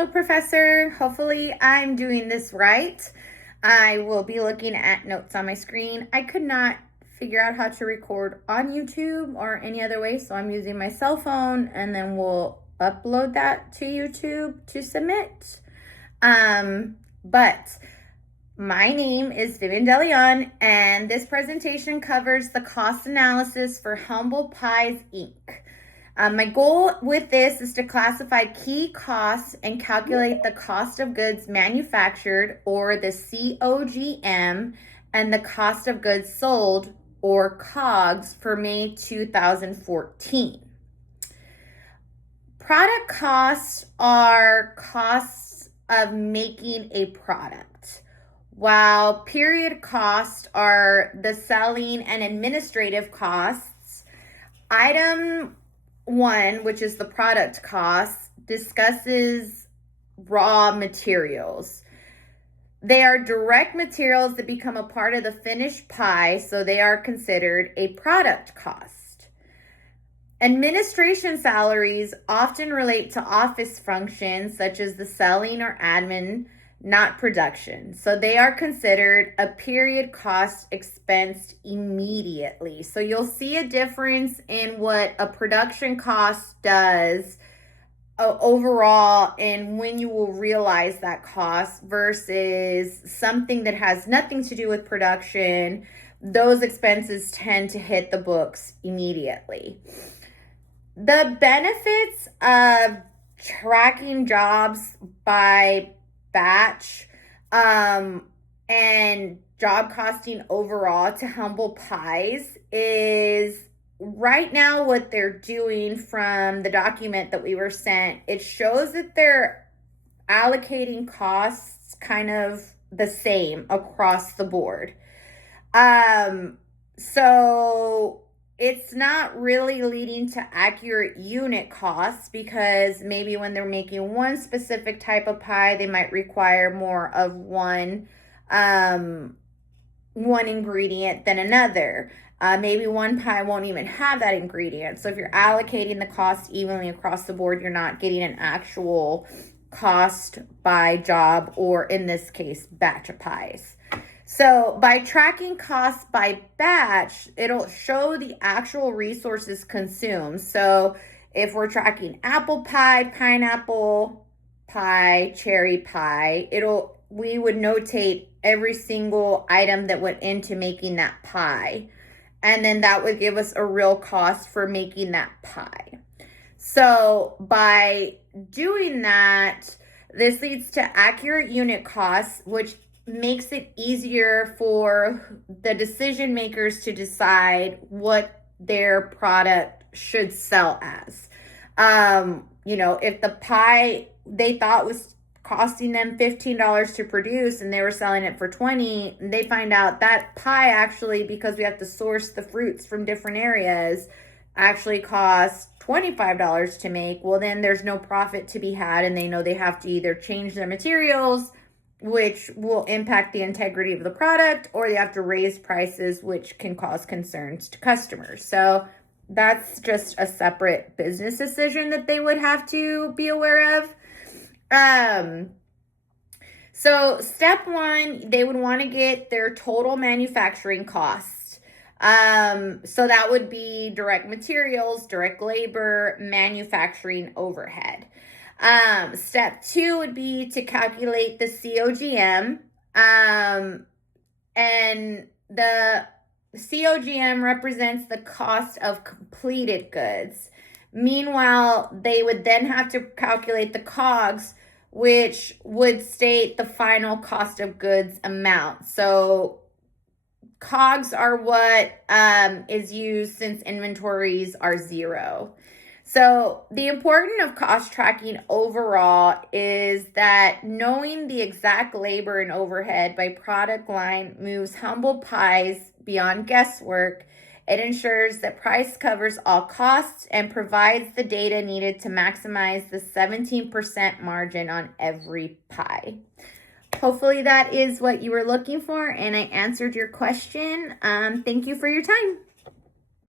Hello, Professor. Hopefully I'm doing this right. I will be looking at notes on my screen. I could not figure out how to record on YouTube or any other way, so I'm using my cell phone, and then we'll upload that to YouTube to submit. But my name is Vivian DeLeon, and this presentation covers the cost analysis for Humble Pies, Inc. My goal with this is to classify key costs and calculate the cost of goods manufactured, or the COGM, and the cost of goods sold, or COGS, for May 2014. Product costs are costs of making a product, while period costs are the selling and administrative costs. Item 1, which is the product cost, discusses raw materials. They are direct materials that become a part of the finished pie, so they are considered a product cost. Administration salaries often relate to office functions such as the selling or admin, not production. So they are considered a period cost expensed immediately. So you'll see a difference in what a production cost does overall and when you will realize that cost versus something that has nothing to do with production. Those expenses tend to hit the books immediately. The benefits of tracking jobs by batch and job costing overall to Humble Pies is, right now what they're doing from the document that we were sent, it shows that they're allocating costs kind of the same across the board. So it's not really leading to accurate unit costs, because maybe when they're making one specific type of pie, they might require more of one ingredient than another. Maybe one pie won't even have that ingredient. So if you're allocating the cost evenly across the board, you're not getting an actual cost by job, or in this case, batch of pies. So by tracking costs by batch, it'll show the actual resources consumed. So if we're tracking apple pie, pineapple pie, cherry pie, we would notate every single item that went into making that pie. And then that would give us a real cost for making that pie. So by doing that, this leads to accurate unit costs, which makes it easier for the decision makers to decide what their product should sell as. If the pie they thought was costing them $15 to produce and they were selling it for $20, they find out that pie actually, because we have to source the fruits from different areas, actually costs $25 to make. Well, then there's no profit to be had, and they know they have to either change their materials, which will impact the integrity of the product, or they have to raise prices, which can cause concerns to customers. So that's just a separate business decision that they would have to be aware of. So step 1, they would want to get their total manufacturing costs. So that would be direct materials, direct labor, manufacturing overhead. Step 2 would be to calculate the COGM. And the COGM represents the cost of completed goods. Meanwhile, they would then have to calculate the COGS, which would state the final cost of goods amount. So COGS are what is used since inventories are zero. So the importance of cost tracking overall is that knowing the exact labor and overhead by product line moves Humble Pies beyond guesswork. It ensures that price covers all costs and provides the data needed to maximize the 17% margin on every pie. Hopefully that is what you were looking for and I answered your question. Thank you for your time.